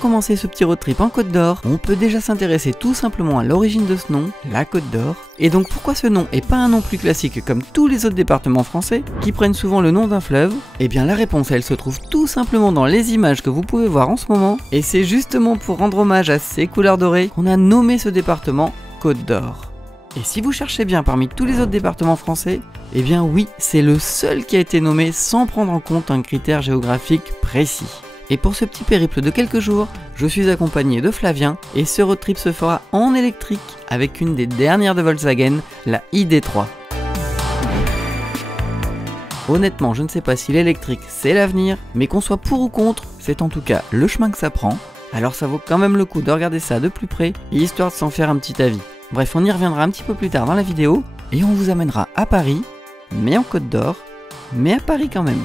commencer ce petit road trip en Côte d'Or, on peut déjà s'intéresser tout simplement à l'origine de ce nom, la Côte d'Or. Et donc pourquoi ce nom est pas un nom plus classique comme tous les autres départements français, qui prennent souvent le nom d'un fleuve? Eh bien la réponse elle se trouve tout simplement dans les images que vous pouvez voir en ce moment, et c'est justement pour rendre hommage à ces couleurs dorées qu'on a nommé ce département Côte d'Or. Et si vous cherchez bien parmi tous les autres départements français, eh bien oui, c'est le seul qui a été nommé sans prendre en compte un critère géographique précis. Et pour ce petit périple de quelques jours, je suis accompagné de Flavien et ce road trip se fera en électrique avec une des dernières de Volkswagen, la ID.3. Honnêtement, je ne sais pas si l'électrique c'est l'avenir, mais qu'on soit pour ou contre, c'est en tout cas le chemin que ça prend. Alors ça vaut quand même le coup de regarder ça de plus près, histoire de s'en faire un petit avis. Bref, on y reviendra un petit peu plus tard dans la vidéo, et on vous amènera à Paris, mais en Côte d'Or, mais à Paris quand même.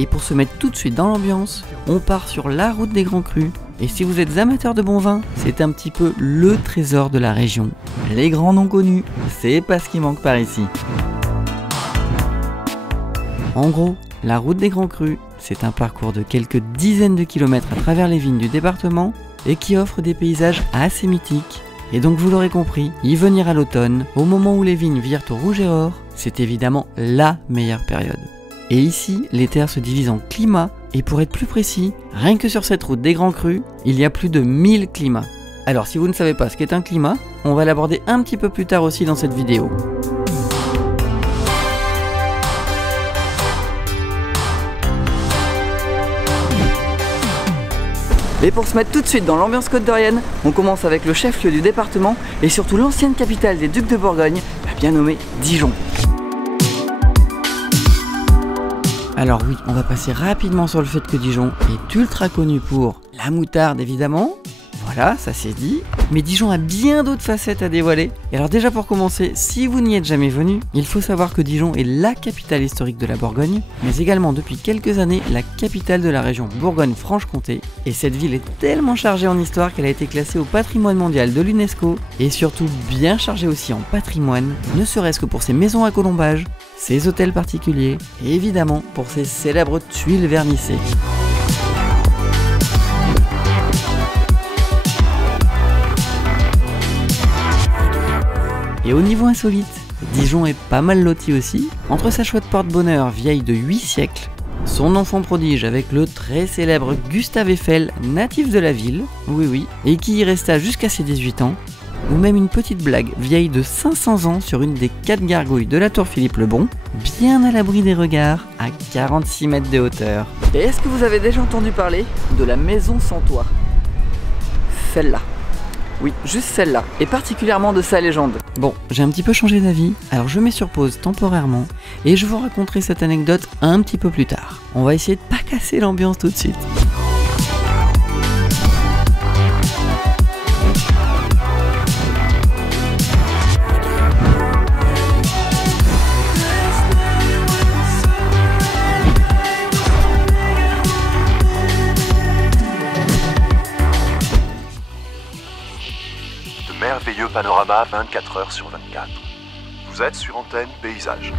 Et pour se mettre tout de suite dans l'ambiance, on part sur la route des Grands Crus. Et si vous êtes amateur de bon vin, c'est un petit peu le trésor de la région. Les grands noms connus, c'est pas ce qui manque par ici. En gros, la route des Grands Crus, c'est un parcours de quelques dizaines de kilomètres à travers les vignes du département et qui offre des paysages assez mythiques. Et donc vous l'aurez compris, y venir à l'automne, au moment où les vignes virent au rouge et or, c'est évidemment la meilleure période. Et ici, les terres se divisent en climats, et pour être plus précis, rien que sur cette route des Grands Crus, il y a plus de 1000 climats. Alors si vous ne savez pas ce qu'est un climat, on va l'aborder un petit peu plus tard aussi dans cette vidéo. Et pour se mettre tout de suite dans l'ambiance côte-d'orienne, on commence avec le chef-lieu du département et surtout l'ancienne capitale des Ducs de Bourgogne, bien nommée Dijon. Alors oui, on va passer rapidement sur le fait que Dijon est ultra connu pour la moutarde évidemment, voilà, ça c'est dit, mais Dijon a bien d'autres facettes à dévoiler. Et alors déjà pour commencer, si vous n'y êtes jamais venu, il faut savoir que Dijon est la capitale historique de la Bourgogne, mais également depuis quelques années la capitale de la région Bourgogne-Franche-Comté. Et cette ville est tellement chargée en histoire qu'elle a été classée au patrimoine mondial de l'UNESCO, et surtout bien chargée aussi en patrimoine, ne serait-ce que pour ses maisons à colombage, ses hôtels particuliers, et évidemment pour ses célèbres tuiles vernissées. Et au niveau insolite, Dijon est pas mal loti aussi, entre sa chouette porte-bonheur vieille de 8 siècles, son enfant prodige avec le très célèbre Gustave Eiffel, natif de la ville, oui, et qui y resta jusqu'à ses 18 ans, ou même une petite blague vieille de 500 ans sur une des 4 gargouilles de la tour Philippe le Bon, bien à l'abri des regards, à 46 mètres de hauteur. Et est-ce que vous avez déjà entendu parler de la maison sans toit? Celle-là. Oui, juste celle-là, et particulièrement de sa légende. Bon, j'ai un petit peu changé d'avis, alors je mets sur pause temporairement, et je vous raconterai cette anecdote un petit peu plus tard. On va essayer de pas casser l'ambiance tout de suite. Merveilleux panorama 24 heures sur 24. Vous êtes sur Antenne Paysage.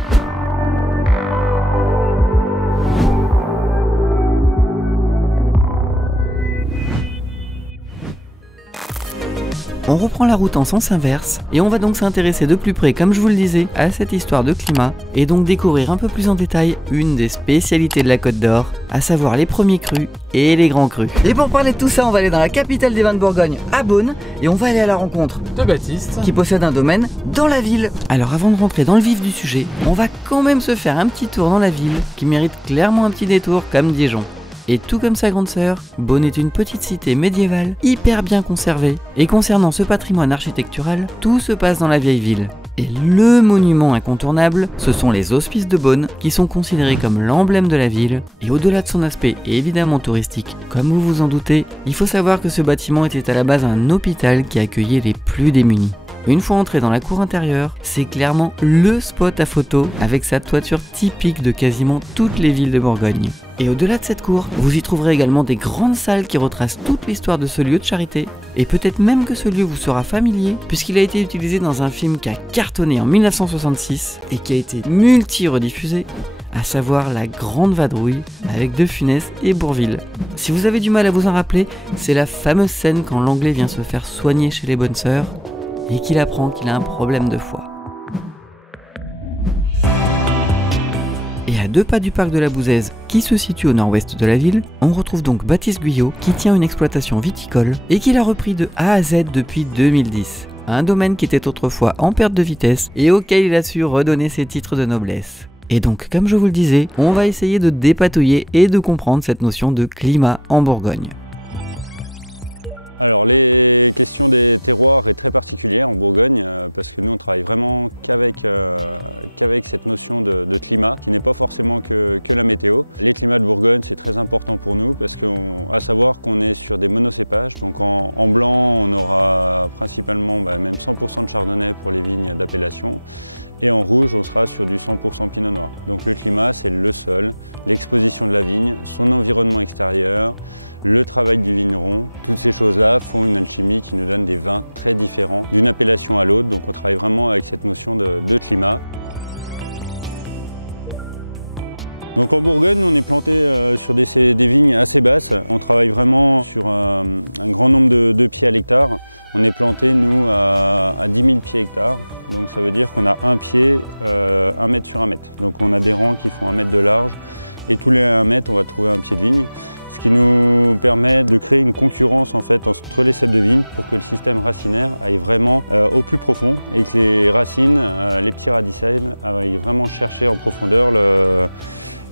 On reprend la route en sens inverse et on va donc s'intéresser de plus près, comme je vous le disais, à cette histoire de climat et donc découvrir un peu plus en détail une des spécialités de la Côte d'Or, à savoir les premiers crus et les grands crus. Et pour parler de tout ça, on va aller dans la capitale des vins de Bourgogne, à Beaune, et on va aller à la rencontre de Baptiste, qui possède un domaine dans la ville. Alors avant de rentrer dans le vif du sujet, on va quand même se faire un petit tour dans la ville qui mérite clairement un petit détour comme Dijon. Et tout comme sa grande sœur, Beaune est une petite cité médiévale hyper bien conservée. Et concernant ce patrimoine architectural, tout se passe dans la vieille ville. Et le monument incontournable, ce sont les Hospices de Beaune, qui sont considérés comme l'emblème de la ville. Et au-delà de son aspect évidemment touristique, comme vous vous en doutez, il faut savoir que ce bâtiment était à la base un hôpital qui accueillait les plus démunis. Une fois entré dans la cour intérieure, c'est clairement le spot à photo avec sa toiture typique de quasiment toutes les villes de Bourgogne. Et au-delà de cette cour, vous y trouverez également des grandes salles qui retracent toute l'histoire de ce lieu de charité. Et peut-être même que ce lieu vous sera familier, puisqu'il a été utilisé dans un film qui a cartonné en 1966 et qui a été multi-rediffusé, à savoir La Grande Vadrouille avec De Funès et Bourvil. Si vous avez du mal à vous en rappeler, c'est la fameuse scène quand l'Anglais vient se faire soigner chez les bonnes sœurs et qu'il apprend qu'il a un problème de foie. Et à 2 pas du parc de la Bouzaise, qui se situe au nord-ouest de la ville, on retrouve donc Baptiste Guyot qui tient une exploitation viticole et qui l'a repris de A à Z depuis 2010. Un domaine qui était autrefois en perte de vitesse et auquel il a su redonner ses titres de noblesse. Et donc, comme je vous le disais, on va essayer de dépatouiller et de comprendre cette notion de climat en Bourgogne. Alors les questions des terroirs est très particulière en Bourgogne parce que nous on travaille vraiment qu'avec cette notion de climat qui n'est pas forcément que la météo. Les climats de Bourgogne c'est très important pour nous parce qu'à savoir qu'on est sur des monocépages, donc en blanc on aura principalement même 100% de chardonnay pour les vignes d'appellation. Et en rouge, on sera sur du 100% pinot noir. Donc le climat, c'est le sol, l'exposition de la vigne, son environnement extérieur, le travail du vigneron. Toutes ces choses-là font une alchimie qui nous donne des vins très différents d'une appellation à l'autre. Donc on travaille vraiment avec cette notion de climat. Donc en Bourgogne, on est planté sur des vignes assez basses. On travaille vraiment sur un grand nombre de pieds à l'hectare. On est planté, nous, à 10 000 pieds hectares. Donc ça veut dire qu'on a un pied, 1 mètre sur 1 mètre. Donc on a des rangs qui font 1 mètre de large. Et tous les 1 mètre, on va trouver un pied de vigne. Ce qui nous permet de créer une concurrence en fait, entre les ceps de vigne pour que le système racinaire aille vraiment au plus profond et que les racines, les petits radicelles, aillent vraiment chercher en profondeur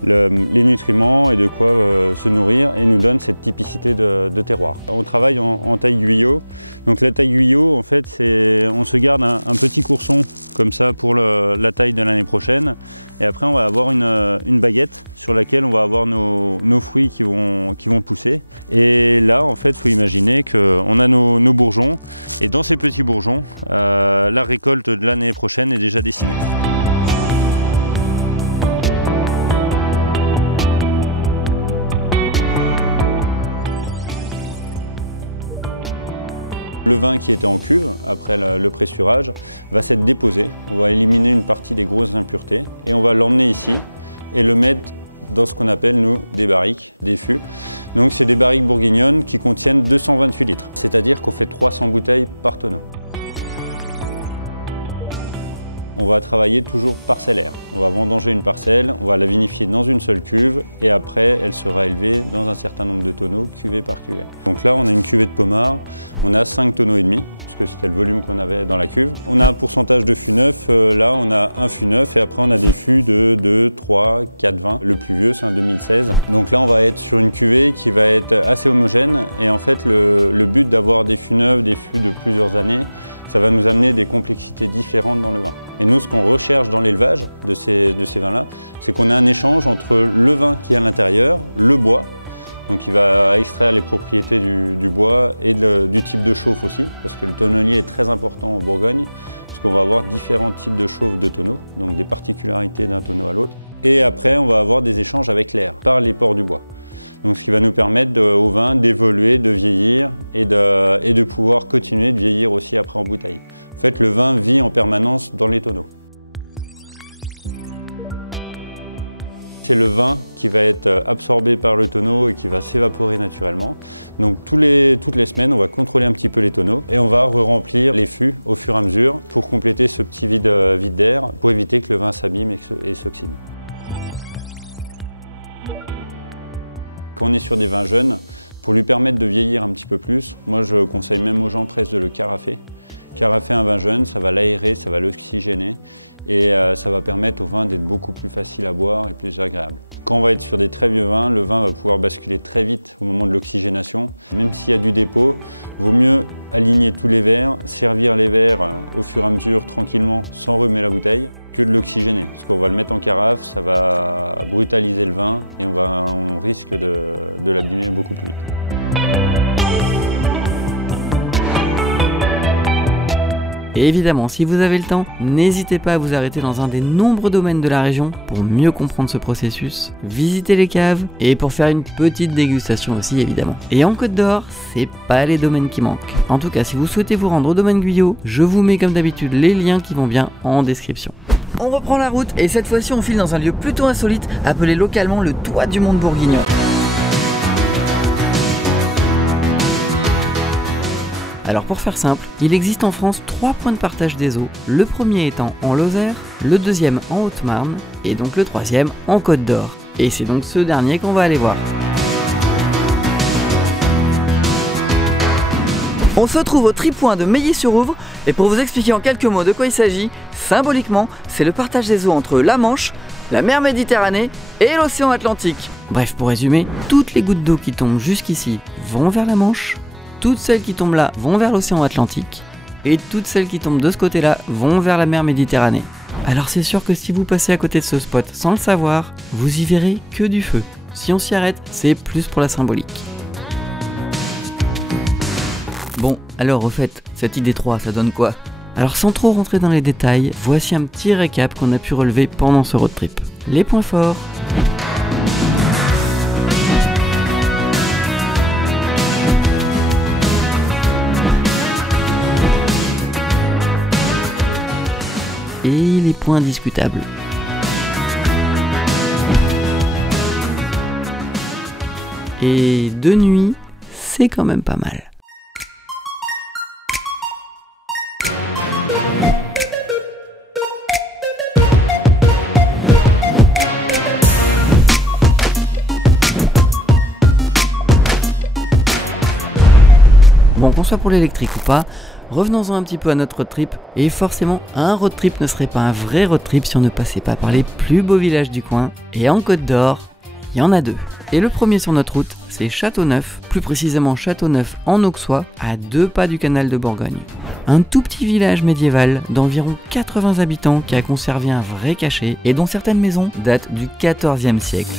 les nutriments et de quoi se nourrir et nous donne cette typicité de terroir. On travaille en taille Guyot. Donc la taille Guyot, en fait, on se garde un petit courson comme ça pour la taille de l'année prochaine. Et après, on va avoir une baguette sur laquelle on va avoir nos fruits qui vont pousser. Et là, en fait, il faut imaginer qu'on a nos bourgeons. Et dans ces petits bourgeons, la récolte de l'année prochaine est déjà dessinée. Le vin qui était en cuve, après le pressurage, va s'être déposé. On va éliminer une partie des grosses impuretés et on va l'emmener ici et le mettre dans ce qu'on appelle, nous, des barriques, des fûts. Donc c'est des barriques bourguignonnes qui contiennent 228 litres. C'est-à-dire qu'on fait 300 bouteilles par tonneau. On va travailler toujours parcellaire. On va vendanger une parcelle, on va la vinifier dans une seule cuve et après elle sera élevée dans un certain nombre de tonneaux, cuvée par cuvée. Donc là on a une cuvée de Pommard, on a 5 tonneaux et demi, parce que c'était le volume qu'on avait dans la cuve. On a un pourcentage de fût neuf, là on a un fût neuf et après on a des fûts de 2, 3, 4 vins. Le plus vieux c'est un 2016. Donc là on va être sur une cuvée qui va être assez homogène et en fait le but d'avoir des fûts neufs, des fûts de plusieurs années, ça va nous amener des complexités différentes dans le vin. Et nous, ce qu'on recherche dans l'élevage de ces vins-là, c'est qu'on a un échange entre le vin qui est à l'intérieur, le bois, donc il va extraire les propriétés du bois et du type de chauffe aussi, parce que le tonnelier est très important en Bourgogne, parce qu'on va avoir différents types de chauffe de tonneaux, donc des particularités d'un tonneau à l'autre. Et après, on va avoir des échanges avec l'air, par les pores du bois. Donc, ce qui va nous permettre au vin d'évoluer, de vieillir et de pouvoir continuer de vieillir aussi après en bouteille. En fait, le vin vit en permanence dans les tonneaux. C'est le vin qui va être absorbé par le tonneau et qui va s'évaporer naturellement. Donc toutes les semaines, on va contrôler un petit peu les tonneaux et on va re-remplir les fûts au fur et à mesure pour compléter ce petit vide d'air pour éviter que le vin s'abîme et s'oxyde. Quand on est sur des vins jeunes, pour lui permettre de vieillir un petit peu plus, moi je conseille même aux gens presque de le carafer. Carafer un vin jeune, ça va l'aérer, ça va l'oxygéner et ça va permettre au vin d'être beaucoup plus facile à boire et plus agréable. Quand on va être sur des très vieux vins, le vin va pouvoir basculer très vite au moment de l'oxygénation. Même s'il y a du dépôt, il vaut mieux aligner tous les verres, servir les verres au fur et à mesure tranquillement sans remuer la bouteille, que de l'oxygéner. Parce qu'on va le mettre en carafe, ça va brutaliser le vin et on risque de l'abîmer beaucoup plus vite. Et évidemment, si vous avez le temps, n'hésitez pas à vous arrêter dans un des nombreux domaines de la région pour mieux comprendre ce processus, visiter les caves et pour faire une petite dégustation aussi évidemment. Et en Côte d'Or, c'est pas les domaines qui manquent. En tout cas, si vous souhaitez vous rendre au domaine Guyot, je vous mets comme d'habitude les liens qui vont bien en description. On reprend la route et cette fois-ci on file dans un lieu plutôt insolite appelé localement le toit du Mont Bourguignon. Alors pour faire simple, il existe en France 3 points de partage des eaux, le premier étant en Lozère, le deuxième en Haute-Marne et donc le troisième en Côte d'Or. Et c'est donc ce dernier qu'on va aller voir. On se trouve au tripoint de Meilly-sur-Ouvre et pour vous expliquer en quelques mots de quoi il s'agit, symboliquement, c'est le partage des eaux entre la Manche, la mer Méditerranée et l'océan Atlantique. Bref, pour résumer, toutes les gouttes d'eau qui tombent jusqu'ici vont vers la Manche, toutes celles qui tombent là vont vers l'océan Atlantique et toutes celles qui tombent de ce côté-là vont vers la mer Méditerranée. Alors c'est sûr que si vous passez à côté de ce spot sans le savoir, vous y verrez que du feu. Si on s'y arrête, c'est plus pour la symbolique. Bon, alors au fait, cette ID3, ça donne quoi? Alors sans trop rentrer dans les détails, voici un petit récap qu'on a pu relever pendant ce road trip. Les points forts. Et les points discutables. Et de nuit, c'est quand même pas mal. Bon, qu'on soit pour l'électrique ou pas, revenons-en un petit peu à notre road trip. Et forcément, un road trip ne serait pas un vrai road trip si on ne passait pas par les plus beaux villages du coin. Et en Côte d'Or, il y en a 2. Et le premier sur notre route, c'est Châteauneuf, plus précisément Châteauneuf en Auxois, à 2 pas du canal de Bourgogne. Un tout petit village médiéval d'environ 80 habitants qui a conservé un vrai cachet et dont certaines maisons datent du XIVe siècle.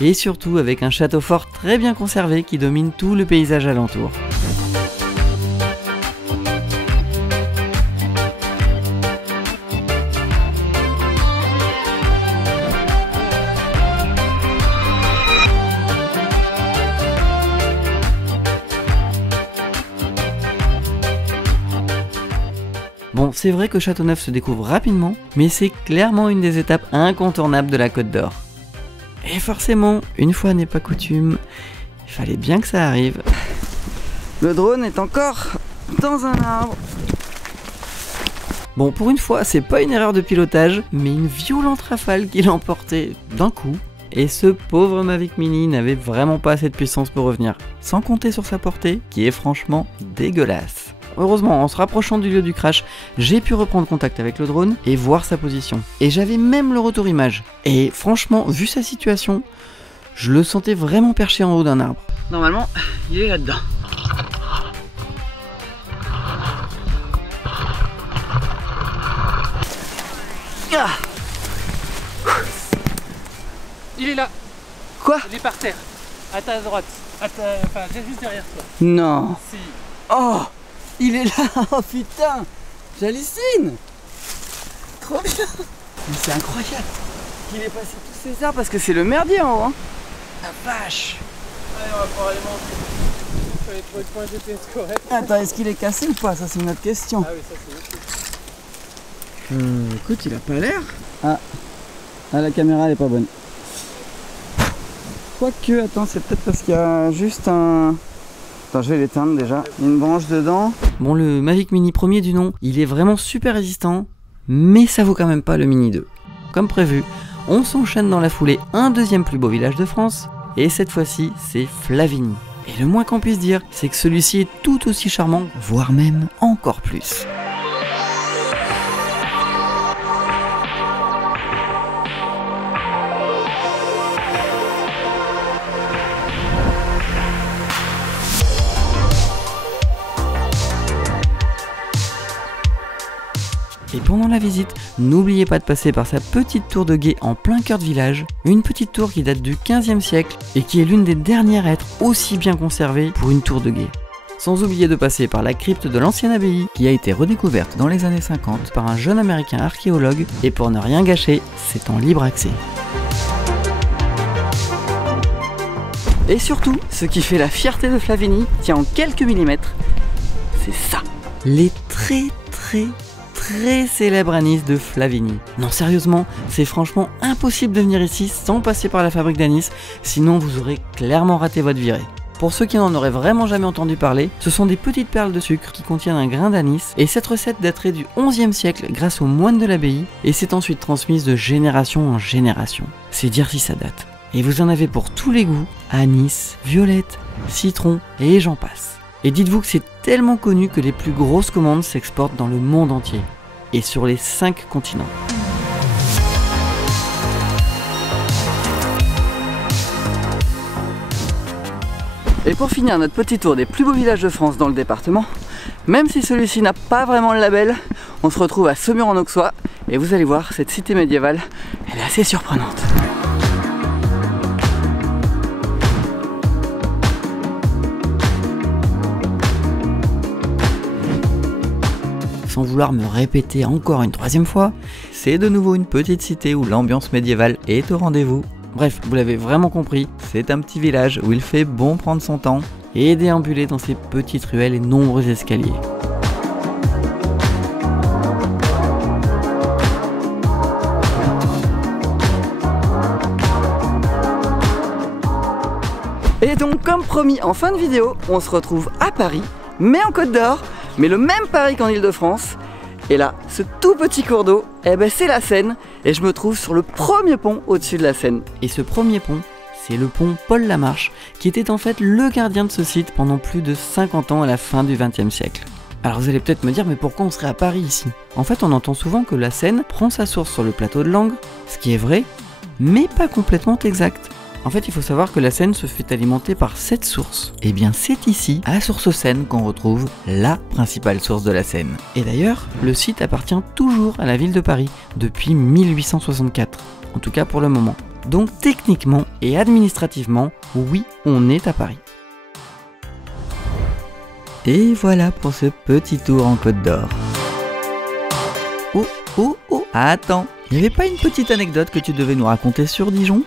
Et surtout avec un château fort très bien conservé qui domine tout le paysage alentour. Bon, c'est vrai que Châteauneuf se découvre rapidement, mais c'est clairement une des étapes incontournables de la Côte d'Or. Et forcément, une fois n'est pas coutume, il fallait bien que ça arrive. Le drone est encore dans un arbre. Bon, pour une fois, c'est pas une erreur de pilotage, mais une violente rafale qui l'a emporté d'un coup. Et ce pauvre Mavic Mini n'avait vraiment pas assez de puissance pour revenir, sans compter sur sa portée, qui est franchement dégueulasse. Heureusement, en se rapprochant du lieu du crash, j'ai pu reprendre contact avec le drone et voir sa position. Et j'avais même le retour image. Et franchement, vu sa situation, je le sentais vraiment perché en haut d'un arbre. Normalement, il est là-dedans. Ah, il est là. quoi? Il est par terre. À ta droite. Enfin, juste derrière toi. Non. Si. Oh, il est là. Oh putain, j'hallucine. Trop bien. Mais c'est incroyable qu'il ait passé tous ces arbres parce que c'est le merdier en haut. Hein. La vache. Allez, on va pouvoir aller manger. Il fallait trouver le point GPS correct. Attends, est-ce qu'il est cassé ou pas? Ça, c'est une autre question. Ah oui, ça c'est autre chose. Écoute, il a pas l'air. Ah, la caméra elle est pas bonne. Quoique, attends, c'est peut-être parce qu'il y a juste un... Attends, je vais l'éteindre déjà. Une branche dedans. Bon, le Mavic Mini premier du nom, il est vraiment super résistant, mais ça vaut quand même pas le Mini 2. Comme prévu, on s'enchaîne dans la foulée un deuxième plus beau village de France, et cette fois-ci, c'est Flavigny. Et le moins qu'on puisse dire, c'est que celui-ci est tout aussi charmant, voire même encore plus. Et pendant la visite, n'oubliez pas de passer par sa petite tour de guet en plein cœur de village, une petite tour qui date du 15e siècle et qui est l'une des dernières à être aussi bien conservée pour une tour de guet. Sans oublier de passer par la crypte de l'ancienne abbaye qui a été redécouverte dans les années 50 par un jeune américain archéologue et pour ne rien gâcher, c'est en libre accès. Et surtout, ce qui fait la fierté de Flavigny tient en quelques millimètres, c'est ça. Les très célèbre anis de Flavigny. Non, sérieusement, c'est franchement impossible de venir ici sans passer par la fabrique d'anis, sinon vous aurez clairement raté votre virée. Pour ceux qui n'en auraient vraiment jamais entendu parler, ce sont des petites perles de sucre qui contiennent un grain d'anis, et cette recette daterait du 11e siècle grâce aux moines de l'abbaye, et s'est ensuite transmise de génération en génération. C'est dire si ça date. Et vous en avez pour tous les goûts, anis, violette, citron, et j'en passe. Et dites-vous que c'est tellement connu que les plus grosses commandes s'exportent dans le monde entier, et sur les 5 continents. Et pour finir notre petit tour des plus beaux villages de France dans le département, même si celui-ci n'a pas vraiment le label, on se retrouve à Saumur-en-Auxois, et vous allez voir, cette cité médiévale, elle est assez surprenante. Sans vouloir me répéter encore une troisième fois, c'est de nouveau une petite cité où l'ambiance médiévale est au rendez-vous. Bref, vous l'avez vraiment compris, c'est un petit village où il fait bon prendre son temps et déambuler dans ses petites ruelles et nombreux escaliers. Et donc comme promis en fin de vidéo, on se retrouve à Paris, mais en Côte d'Or, mais le même Paris qu'en Île-de-France. Et là, ce tout petit cours d'eau, eh ben c'est la Seine, et je me trouve sur le premier pont au-dessus de la Seine. Et ce premier pont, c'est le pont Paul Lamarche, qui était en fait le gardien de ce site pendant plus de 50 ans à la fin du XXe siècle. Alors vous allez peut-être me dire, mais pourquoi on serait à Paris ici? En fait, on entend souvent que la Seine prend sa source sur le plateau de Langres, ce qui est vrai, mais pas complètement exact. En fait, il faut savoir que la Seine se fait alimenter par 7 sources. Et bien c'est ici, à la source Seine, qu'on retrouve la principale source de la Seine. Et d'ailleurs, le site appartient toujours à la ville de Paris depuis 1864, en tout cas pour le moment. Donc techniquement et administrativement, oui, on est à Paris. Et voilà pour ce petit tour en Côte d'Or. Oh, attends, il n'y avait pas une petite anecdote que tu devais nous raconter sur Dijon ?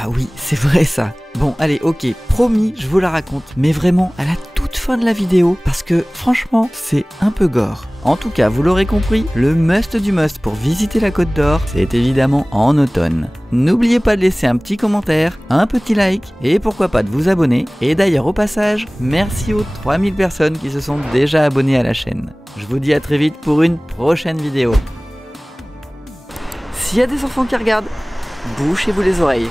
Ah oui, c'est vrai ça. Bon, allez, ok, promis, je vous la raconte, mais vraiment à la toute fin de la vidéo, parce que franchement, c'est un peu gore. En tout cas, vous l'aurez compris, le must du must pour visiter la Côte d'Or, c'est évidemment en automne. N'oubliez pas de laisser un petit commentaire, un petit like, et pourquoi pas de vous abonner. Et d'ailleurs, au passage, merci aux 3000 personnes qui se sont déjà abonnées à la chaîne. Je vous dis à très vite pour une prochaine vidéo. S'il y a des enfants qui regardent, bouchez-vous les oreilles.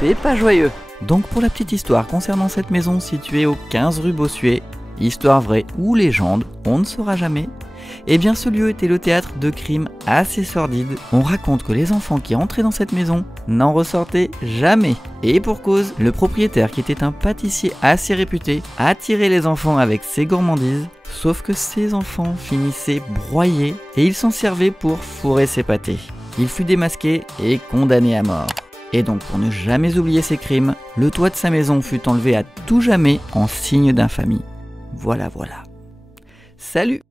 C'est pas joyeux. Donc pour la petite histoire concernant cette maison située au 15 rue Bossuet, histoire vraie ou légende, on ne saura jamais, eh bien ce lieu était le théâtre de crimes assez sordides. On raconte que les enfants qui entraient dans cette maison n'en ressortaient jamais. Et pour cause, le propriétaire, qui était un pâtissier assez réputé, attirait les enfants avec ses gourmandises, sauf que ces enfants finissaient broyés et ils s'en servaient pour fourrer ses pâtés. Il fut démasqué et condamné à mort. Et donc pour ne jamais oublier ses crimes, le toit de sa maison fut enlevé à tout jamais en signe d'infamie. Voilà. Salut!